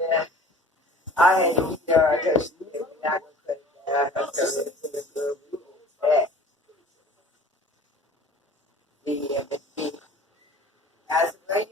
Yeah. I had to, because not gonna cut it down. I cut it.